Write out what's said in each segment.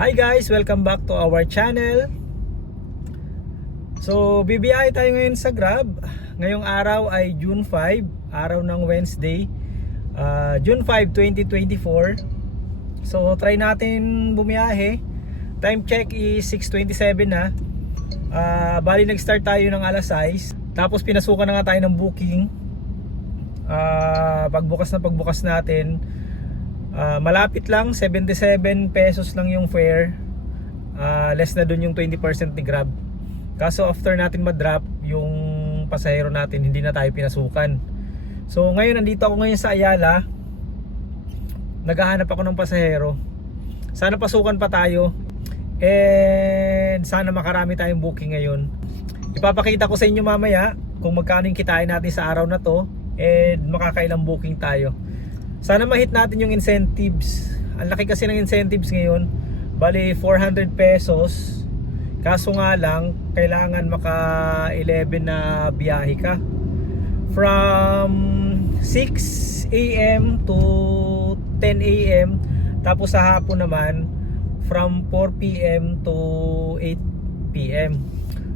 Hi guys! Welcome back to our channel. So, bibiyahe tayo ngayon sa Grab. Ngayong araw ay June 5, araw ng Wednesday. Ah, June 5, 2024. So, try natin bumiyahe. Time check is 6.27 na. Ah, bali nag-start tayo ng alas 6. Tapos pinasukan na nga tayo ng booking. Ah, pagbukas na pagbukas natin, Ah, malapit lang, 77 pesos lang yung fare. Ah, less na dun yung 20% ni Grab. Kaso after natin ma-drop, yung pasahero natin hindi na tayo pinasukan. So ngayon nandito ako ngayon sa Ayala. Naghahanap ako ng pasahero. Sana pasukan pa tayo. And sana makarami tayong booking ngayon. Ipapakita ko sa inyo mamaya kung magkano yung kitain natin sa araw na to and makakailang booking tayo. Sana ma-hit natin yung incentives. Ang laki kasi ng incentives ngayon. Bali 400 pesos. Kaso nga lang, kailangan maka 11 na biyahe ka. From 6 a.m. to 10 a.m. Tapos sa hapon naman, from 4 p.m. to 8 p.m.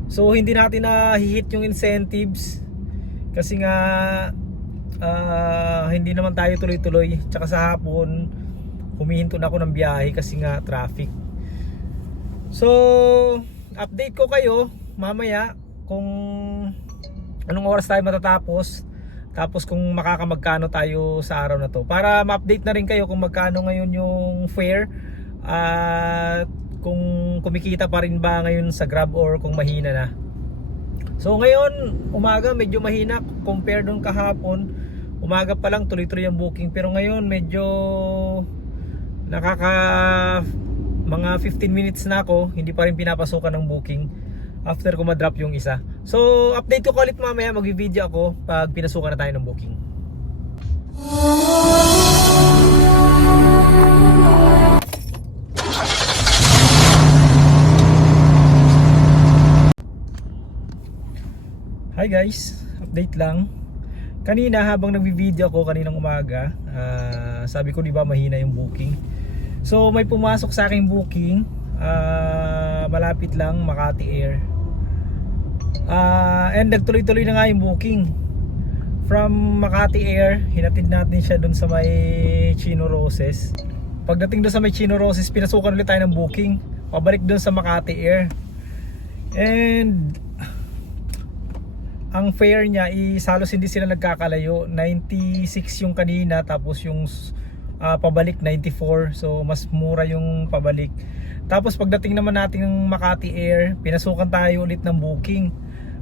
So hindi natin na hit yung incentives kasi nga ah, hindi naman tayo tuloy-tuloy. Tsaka sa hapon humihinto na ako ng biyahe kasi nga traffic. So update ko kayo mamaya kung anong oras tayo matatapos. Tapos kung makakamagkano tayo sa araw na to. Para ma-update na rin kayo kung magkano ngayon yung fare. At kung kumikita pa rin ba ngayon sa Grab or kung mahina na. So ngayon, umaga medyo mahina compare nung kahapon. Umaga pa lang tuloy-tuloy ang booking pero ngayon medyo nakaka mga 15 minutes na ako, hindi pa rin pinapasukan ng booking after ko ma-drop yung isa. So update ko ulit mamaya, mag-video ako pag pinasukan na tayo ng booking. Hi guys, update lang. Kanina habang nagvi-video ako kaninang umaga, ah, sabi ko di ba mahina yung booking. So may pumasok sa aking booking, ah, malapit lang Makati Air. Ah, and nagtuloy-tuloy na nga yung booking. From Makati Air, hinatid natin siya dun sa may Chino Roses. Pagdating dun sa may Chino Roses, pinasukan ulit tayo ng booking. Pabalik dun sa Makati Air. And ang fare niya is halos hindi sila nagkakalayo. 96 yung kanina tapos yung ah, pabalik 94 so mas mura yung pabalik. Tapos pagdating naman natin ng Makati Air pinasukan tayo ulit ng booking.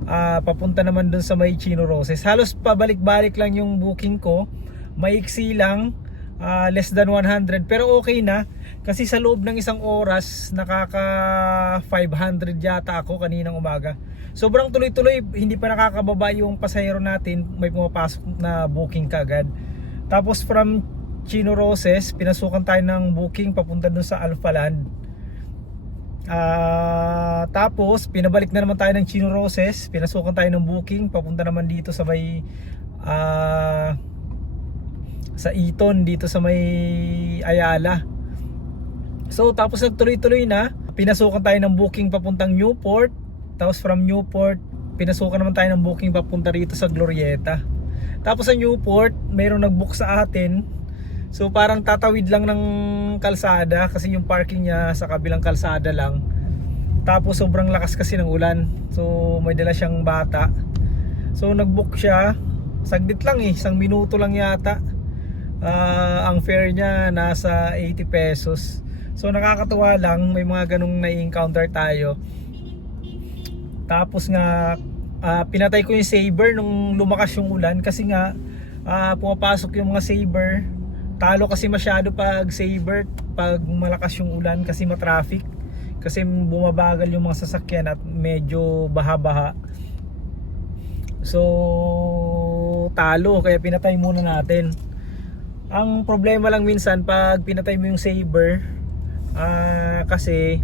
Ah, papunta naman dun sa may Chino Roses. Halos pabalik-balik lang yung booking ko. Maiksi lang ah, less than 100 pero okay na kasi sa loob ng isang oras nakaka 500 yata ako kaninang umaga. Sobrang tuloy-tuloy hindi pa nakakababa yung pasahero natin. May pumapasok na booking kagad tapos from Chino Roses pinasukan tayo ng booking papunta dun sa Alpha Land. Ah, tapos pinabalik na naman tayo ng Chino Roses. Pinasukan tayo ng booking papunta naman dito sa may ah, sa Eton dito sa may Ayala so tapos nagtuloy-tuloy na. Pinasukan tayo ng booking papuntang Newport. Tapos from Newport pinasukan naman tayo ng booking papunta rito sa Glorieta. Tapos sa Newport mayroong nagbook sa atin. So parang tatawid lang ng kalsada kasi yung parking niya sa kabilang kalsada lang. Tapos sobrang lakas kasi ng ulan. So may dala siyang bata. So nagbook siya. Saglit lang eh. Isang minuto lang yata. Ah, ang fare niya nasa 80 pesos so nakakatuwa lang may mga ganong nai-encounter tayo. Tapos nga ah, pinatay ko yung saber nung lumakas yung ulan kasi nga ah, pumapasok yung mga saber. Talo kasi masyado pag saber pag malakas yung ulan kasi matraffic. Kasi bumabagal yung mga sasakyan at medyo baha-baha. So talo kaya pinatay muna natin. Ang problema lang minsan pag pinatay mo yung saber ah, kasi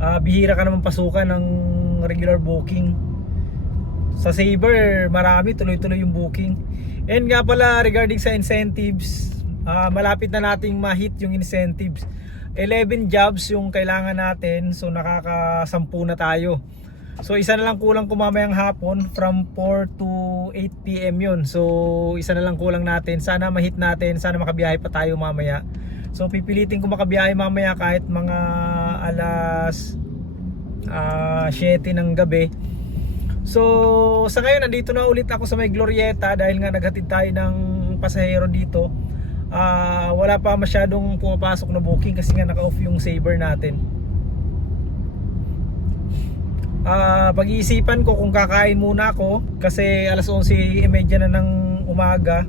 ah, bihira ka naman pasukan ng regular booking sa Saber marami tuloy-tuloy yung booking and nga pala regarding sa incentives ah, malapit na nating ma-hit yung incentives 11 jobs yung kailangan natin. So nakakasampu na tayo. So isa na lang kulang ko mamayang hapon from 4 to 8 PM yun. So isa na lang kulang natin. Sana mahit natin. Sana makabiyahe pa tayo mamaya. So pipilitin ko makabiyahe mamaya kahit mga alas ah 7 ng gabi. So sa ngayon nandito na ulit ako sa may Glorieta dahil nga naghatid tayo ng pasahero dito. Ah, wala pa masyadong pumapasok na booking kasi nga naka-off yung saver natin. Ah, pag-iisipan ko kung kakain muna ako kasi alas 11:30 na ng umaga.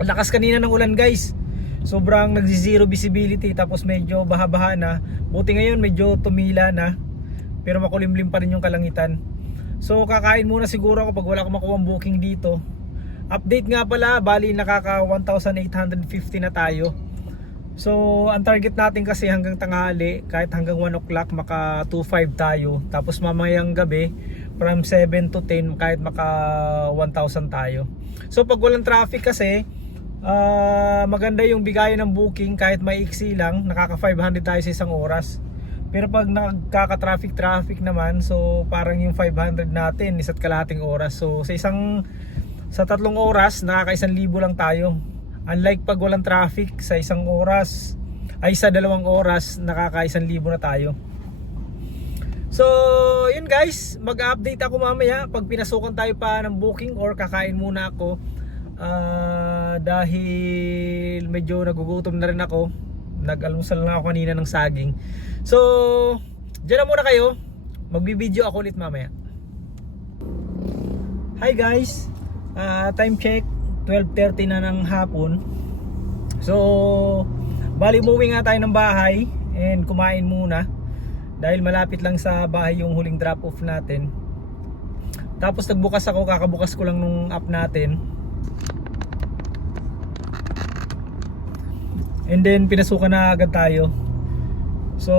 Lakas kanina ng ulan, guys. Sobrang nagzi-zero visibility tapos medyo baha-baha na. Buti ngayon medyo tumila na. Pero makulimlim pa rin yung kalangitan. So kakain muna siguro ako pag wala akong makuha booking dito. Update nga pala, bali nakaka 1,850 na tayo. So, ang target natin kasi hanggang tanghali, kahit hanggang 1 o'clock, maka 2.5 tayo. Tapos mamayang gabi, from 7 to 10, kahit maka 1,000 tayo. So, pag walang traffic kasi, ah, maganda yung bigayan ng booking, kahit maiksi lang, nakaka 500 tayo sa isang oras. Pero pag nagkaka-traffic-traffic naman, so parang yung 500 natin, isa't kalahating oras. So, sa isang, sa tatlong oras, nakaka 1,000 lang tayo. Unlike pag walang traffic sa isang oras ay sa dalawang oras nakaka 1,000 na tayo. So, yun guys, mag-update ako mamaya pag pinasukan tayo pa ng booking or kakain muna ako. Ah, dahil medyo nagugutom na rin ako. Nag-almusal na ako kanina ng saging. So, diyan na muna kayo. Magbibideo ako ulit mamaya. Hi guys. Ah, time check 12.30 na ng hapon so bali umuwi nga tayo ng bahay and kumain muna dahil malapit lang sa bahay yung huling drop off natin tapos nagbukas ako kakabukas ko lang nung app natin and then pinasukan na agad tayo so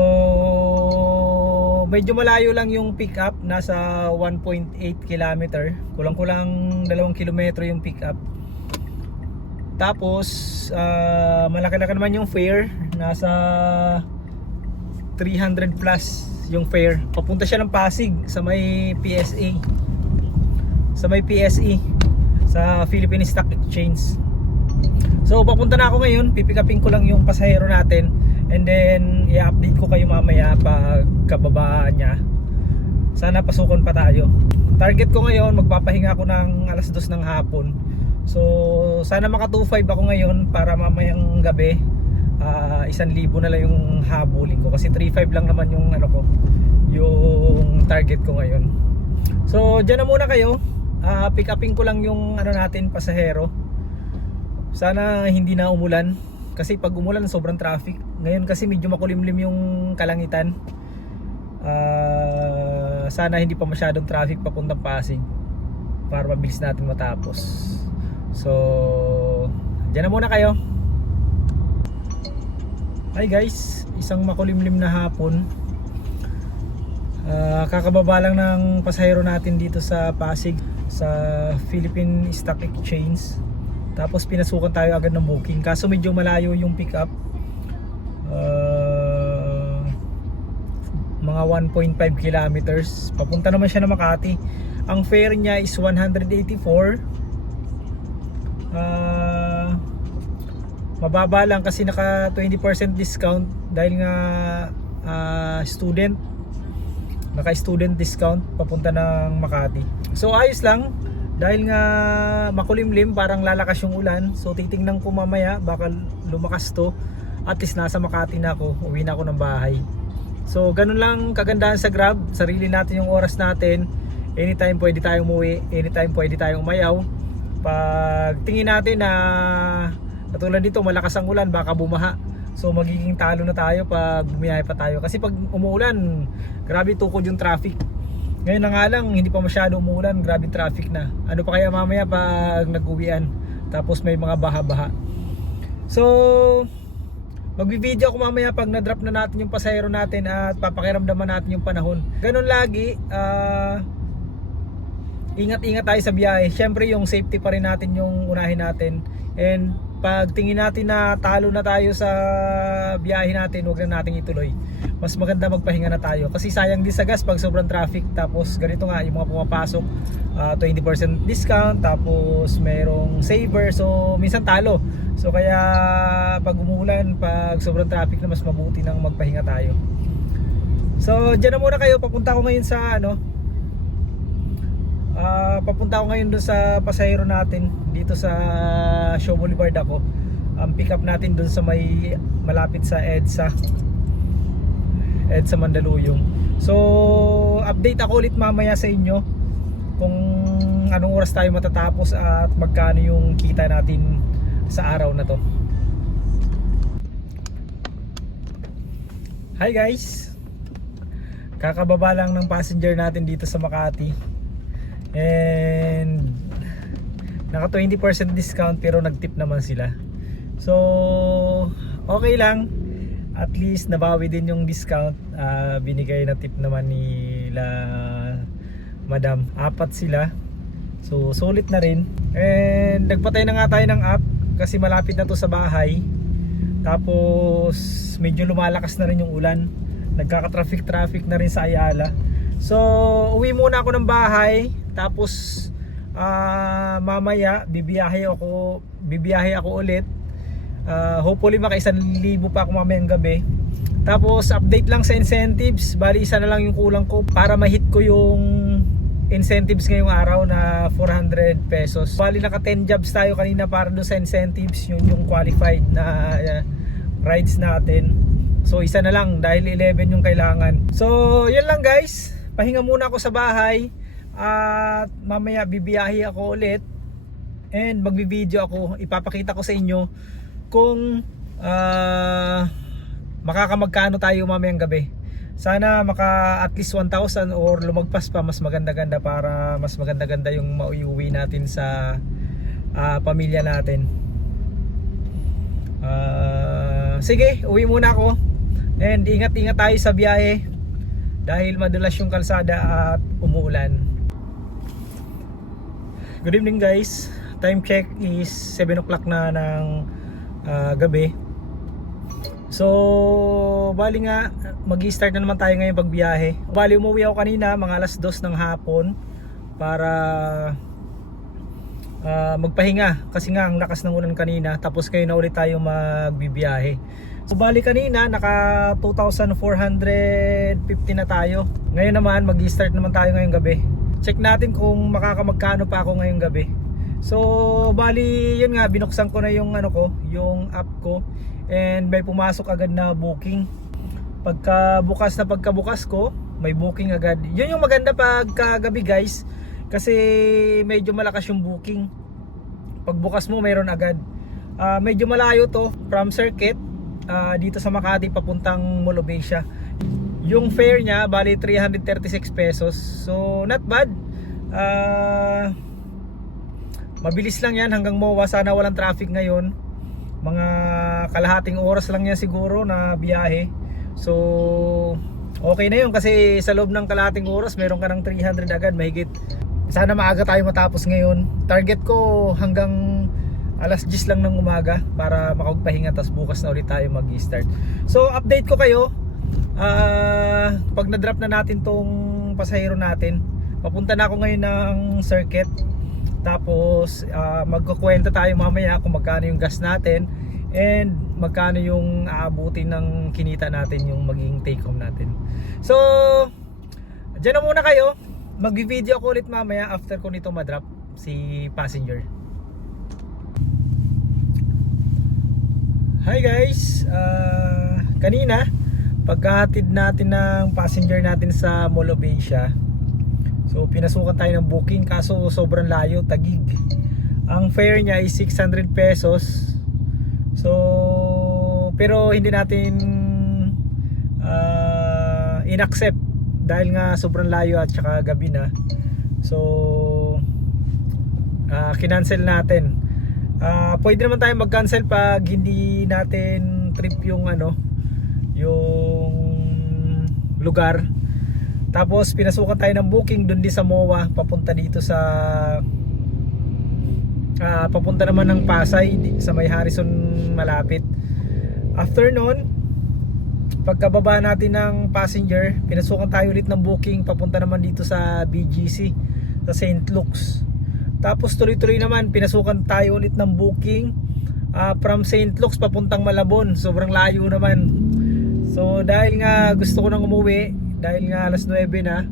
medyo malayo lang yung pick up nasa 1.8 kilometer kulang kulang 2 kilometro yung pick up tapos, ah, malaki-laki naman yung fare. Nasa 300 plus yung fare. Papunta siya ng Pasig sa may PSA. Sa may PSE. Sa Philippine Stock Exchange. So, papunta na ako ngayon. Pipikapin ko lang yung pasahero natin. And then, i-update ko kayo mamaya pag kababaan niya. Sana pasukan pa tayo. Target ko ngayon, magpapahinga ako ng alas 2 ng hapon. So, sana maka 2.5 ako ngayon para mamayang gabi ah, 1,000 na lang yung habulin ko kasi 3.5 lang naman yung ano ko yung target ko ngayon. So, diyan na muna kayo. Ah, pick upin ko lang yung ano natin pasahero. Sana hindi na umulan kasi pag umulan sobrang traffic. Ngayon kasi medyo makulimlim yung kalangitan. Ah, sana hindi pa masyadong traffic papuntang Pasig para mabilis natin matapos. So, dyan na muna kayo. Hi guys, isang makulimlim na hapon. Ah, kakababa lang ng pasahero natin dito sa Pasig sa Philippine Stock Exchange. Tapos pinasukan tayo agad ng booking. Kaso medyo malayo yung pick up. Ah, mga 1.5 kilometers. Papunta naman siya na Makati. Ang fare niya is 184 Ah, mababa lang kasi naka 20% discount dahil nga ah, student naka student discount papunta ng Makati. So ayos lang. Dahil nga makulimlim parang lalakas yung ulan. So titingnan ko mamaya baka lumakas to. At least nasa Makati na ako. Uwi na ako ng bahay. So ganun lang kagandahan sa Grab. Sarili natin yung oras natin. Anytime pwede tayong umuwi. Anytime pwede tayong umayaw. Pag tingin natin na katulad dito malakas ang ulan baka bumaha so magiging talo na tayo pag bumiyahe pa tayo kasi pag umuulan grabe tukod yung traffic ngayon na nga lang hindi pa masyado umuulan grabe traffic na ano pa kaya mamaya pag nag-uwian tapos may mga baha-baha so Magbibideo ako mamaya pag na-drop na natin yung pasahero natin at papakiramdaman natin yung panahon. Ganun lagi, ah ingat-ingat tayo sa biyahe. Syempre yung safety pa rin natin yung unahin natin. And pag tingin natin na talo na tayo sa biyahe natin, huwag na nating ituloy. Mas maganda magpahinga na tayo. Kasi sayang din sa gas pag sobrang traffic. Tapos ganito nga, yung mga pumapasok, ah, 20% discount. Tapos merong saver. So minsan talo. So kaya pag umuulan, pag sobrang traffic na mas mabuti nang magpahinga tayo. So dyan na muna kayo. Papunta ko ngayon sa ano, Ah, papunta ako ngayon doon sa pasahero natin dito sa Show Boulevard ako. Ang pick up natin doon sa may malapit sa EDSA. EDSA Mandaluyong. So, update ako ulit mamaya sa inyo kung anong oras tayo matatapos at magkano yung kita natin sa araw na to. Hi guys. Kakababa lang ng passenger natin dito sa Makati. And naka 20% discount pero nagtip naman sila. So okay lang. At least nabawi din yung discount. Ah, binigay na tip naman nila Madam. Apat sila. So sulit na rin. And nagpatay na nga tayo ng app kasi malapit na to sa bahay. Tapos medyo lumalakas na rin yung ulan. Nagkaka-traffic traffic na rin sa Ayala. So uwi muna ako ng bahay tapos ah, mamaya bibiyahe ako bibiyahe ako ulit. Ah, hopefully maka isang libo pa ako mamayang gabi. Tapos update lang sa incentives. Bali isa na lang yung kulang ko para ma-hit ko yung incentives ngayong araw na 400 pesos. Bali naka 10 jobs tayo kanina para doon sa incentives yun yung qualified na uh, rides natin. So isa na lang dahil 11 yung kailangan. So yun lang guys. Pahinga muna ako sa bahay at mamaya bibiyahe ako ulit and magbi-video ako. Ipapakita ko sa inyo kung ah, makakamagkano tayo mamayang gabi. Sana maka at least 1,000 or lumagpas pa mas maganda-ganda para mas maganda-ganda yung mauuwi natin sa ah, pamilya natin. Ah, sige, uwi muna ako. And ingat-ingat tayo sa biyahe dahil madulas yung kalsada at umuulan. Good evening guys. Time check is 7 o'clock na ng ah, gabi. So, bali nga, mag-start na naman tayo ngayon pagbiyahe. Bali, umuwi ako kanina, mga alas 2 ng hapon para ah, magpahinga. Kasi nga, ang lakas ng ulan kanina. Tapos kayo na ulit tayo magbibiyahe. So, bali kanina, naka 2,450 na tayo. Ngayon naman, mag-start naman tayo ngayong gabi. Check natin kung makakamagkano pa ako ngayong gabi. So, bali, yun nga, binuksan ko na yung ano ko, yung app ko and may pumasok agad na booking. Pagka bukas na pagkabukas ko, may booking agad. Yun yung maganda pagkagabi guys kasi medyo malakas yung booking. Pagbukas mo, mayroon agad. Ah, medyo malayo to from Circuit ah, dito sa Makati papuntang Molobesia. Yung fare niya bali 336 pesos. So not bad. Ah Mabilis lang yan hanggang MOA. Sana walang traffic ngayon. Mga kalahating oras lang yan siguro na biyahe. So, okay na yun kasi sa loob ng kalahating oras meron ka ng 300 agad mahigit. Sana maaga tayo matapos ngayon. Target ko hanggang alas 10 lang ng umaga para makapagpahinga tapos bukas na ulit tayo mag-start. So, update ko kayo. Ah, pag na-drop na natin tong pasahero natin, papunta na ako ngayon ng circuit tapos uh, magkukwenta tayo mamaya kung magkano yung gas natin and magkano yung aabutin ng kinita natin yung maging take home natin. So, dyan na muna kayo. Mag-video ako ulit mamaya after ko nito madrop si passenger. Hi guys! Uh, kanina, pagkahatid natin ng passenger natin sa Molobesia, So pinasukan tayo ng booking kaso sobrang layo, tagig. Ang fare niya is 600 pesos. So pero hindi natin uh, inaccept dahil nga sobrang layo at saka gabi na. So uh, kinancel natin. Uh, pwede naman tayo mag-cancel pag hindi natin trip yung ano yung lugar Tapos pinasukan tayo ng booking doon din sa MOA papunta dito sa ah, papunta naman ng Pasay sa may Harrison malapit. After noon, pagkababa natin ng passenger, pinasukan tayo ulit ng booking papunta naman dito sa BGC sa St. Luke's. Tapos tuloy-tuloy naman pinasukan tayo ulit ng booking ah, from St. Luke's papuntang Malabon. Sobrang layo naman. So dahil nga gusto ko nang umuwi, dahil nga alas 9 na,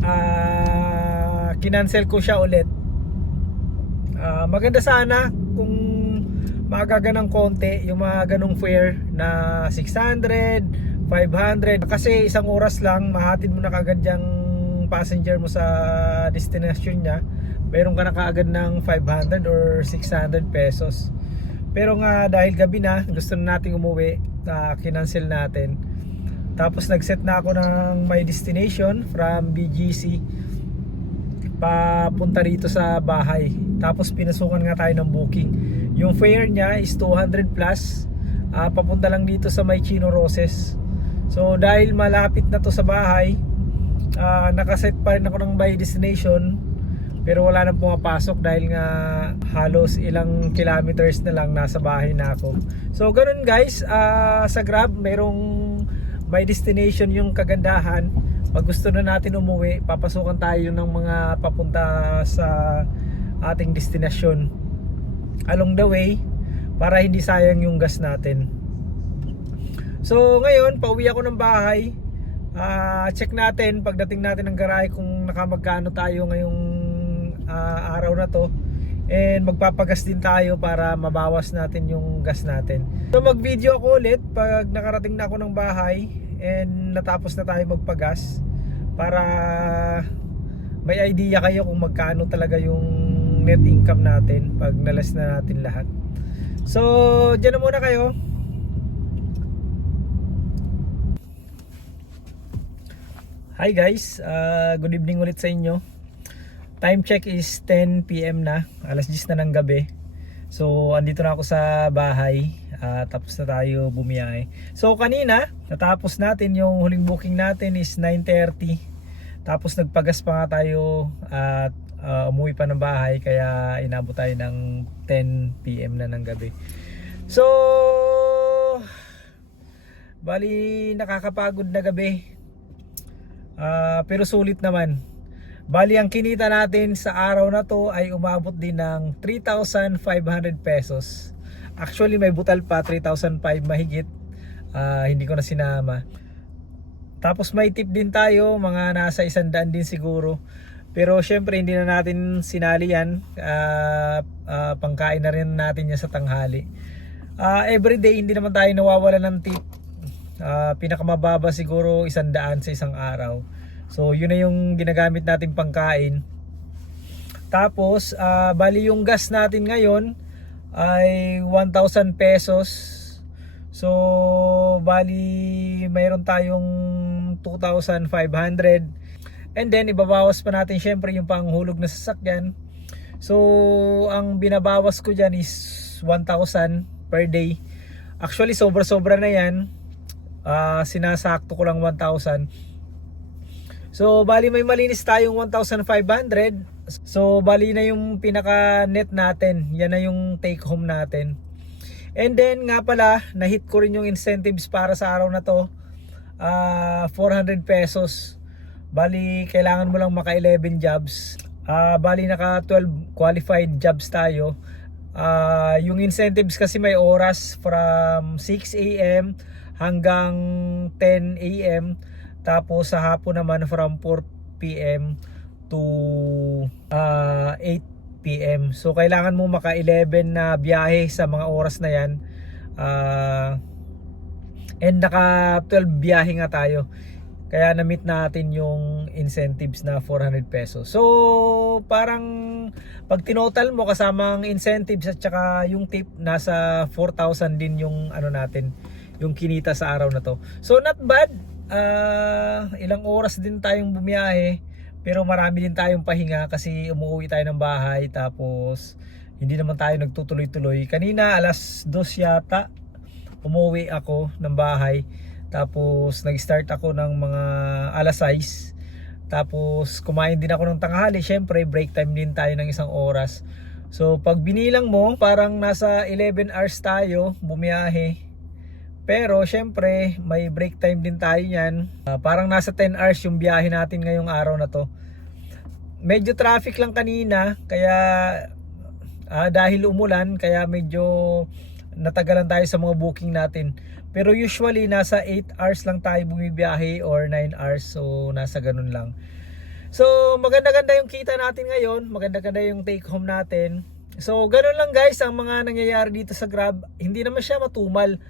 ah kinancel ko siya ulit. Ah, maganda sana kung magaga ng konti yung mga ganong fare na 600, 500 kasi isang oras lang mahatid mo na kagad yung passenger mo sa destination niya meron ka na kaagad ng 500 or 600 pesos pero nga dahil gabi na gusto na nating umuwi na kinancel natin tapos nag-set na ako ng my destination from BGC papunta rito sa bahay. Tapos pinasukan nga tayo ng booking. Yung fare niya is 200 plus. ah, papunta lang dito sa may Chino Roses. So dahil malapit na to sa bahay, ah, nakaset pa rin ako ng by destination. Pero wala nang pumapasok dahil nga halos ilang kilometers na lang nasa bahay na ako. So ganun guys, ah, sa Grab merong by destination yung kagandahan pag gusto na natin umuwi, papasukan tayo ng mga papunta sa ating destinasyon along the way para hindi sayang yung gas natin. So ngayon, pauwi ako ng bahay. Ah, check natin pagdating natin ng garahe kung nakamagkano tayo ngayong ah, araw na to. And magpapagas din tayo para mabawas natin yung gas natin. So mag-video ako ulit pag nakarating na ako ng bahay and natapos na tayo magpagas para may idea kayo kung magkano talaga yung net income natin pag nalas na natin lahat. So, dyan na muna kayo. Hi guys, uh, good evening ulit sa inyo. Time check is 10 PM na, alas 10 na ng gabi. So, andito na ako sa bahay. ah, tapos na tayo bumiyahe. So, kanina, natapos natin yung huling booking natin is 9.30. Tapos nagpagas pa nga tayo at ah, umuwi pa ng bahay kaya inabot tayo ng 10 PM na ng gabi. So, bali nakakapagod na gabi. Ah, pero sulit naman. Bali ang kinita natin sa araw na to ay umabot din ng 3,500 pesos. Actually may butal pa 3,005 mahigit. Ah, hindi ko na sinama. Tapos may tip din tayo, mga nasa isandaan din siguro. Pero syempre hindi na natin sinali yan. Ah, ah, pangkain na rin natin yan sa tanghali. Ah, everyday hindi naman tayo nawawala ng tip. Ah, pinakamababa siguro isandaan sa isang araw. So yun na yung ginagamit natin pangkain. Tapos ah, bali yung gas natin ngayon ay 1,000 pesos. So bali mayroon tayong 2,500. And then ibabawas pa natin syempre yung panghulog na sasakyan. So ang binabawas ko diyan is 1,000 per day. Actually sobra-sobra na 'yan. Ah, sinasakto ko lang 1,000. So, bali may malinis tayong 1,500. So, bali na yung pinaka net natin. Yan na yung take home natin. And then, nga pala, na-hit ko rin yung incentives para sa araw na to. Ah, 400 pesos. Bali, kailangan mo lang maka 11 jobs. Ah, bali naka 12 qualified jobs tayo. Ah, yung incentives kasi may oras from 6 a.m. hanggang 10 a.m. Tapos sa hapon naman from 4 p.m. to ah, 8 p.m. So kailangan mo maka 11 na biyahe sa mga oras na 'yan. Ah, and naka 12 biyahe nga tayo. Kaya na-meet natin yung incentives na 400 pesos. So, parang pag tinotal mo kasama ang incentives at saka yung tip, nasa 4,000 din yung ano natin, yung kinita sa araw na to. So, not bad. Ah, ilang oras din tayong bumiyahe. Pero marami din tayong pahinga kasi umuwi tayo ng bahay tapos hindi naman tayo nagtutuloy-tuloy. Kanina alas 2 yata umuwi ako ng bahay. Tapos nag-start ako ng mga alas 6. Tapos kumain din ako ng tanghali. Syempre break time din tayo ng isang oras. So pag binilang mo, parang nasa 11 hours tayo bumiyahe. Pero syempre may break time din tayo niyan. Ah, parang nasa 10 hours yung biyahe natin ngayong araw na to. Medyo traffic lang kanina kaya ah, dahil umulan kaya medyo natagalan tayo sa mga booking natin. Pero usually nasa 8 hours lang tayo bumibiyahe or 9 hours so nasa ganun lang. So maganda-ganda yung kita natin ngayon, maganda-ganda yung take home natin. So ganun lang guys ang mga nangyayari dito sa Grab. Hindi naman siya matumal.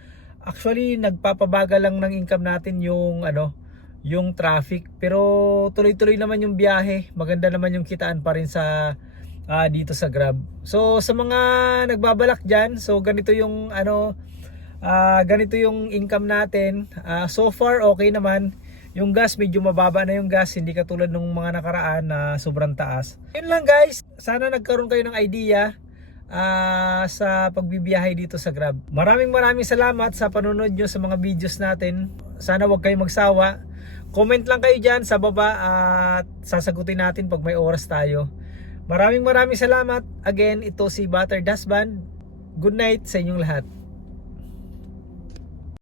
Actually nagpapabagal lang ng income natin yung ano, yung traffic. Pero tuloy-tuloy naman yung biyahe. Maganda naman yung kitaan pa rin sa ah, dito sa Grab. So sa mga nagbabalak diyan, so ganito yung ano ah, ganito yung income natin. Ah, so far okay naman. Yung gas medyo mababa na yung gas, hindi katulad ng mga nakaraan na sobrang taas. Yun lang guys, sana nagkaroon kayo ng idea ah, sa pagbibiyahe dito sa Grab. Maraming maraming salamat sa panonood nyo sa mga videos natin. Sana wag kayong magsawa. Comment lang kayo dyan sa baba at sasagutin natin pag may oras tayo. Maraming maraming salamat. Again, ito si Butter Dasband. Good night sa inyong lahat.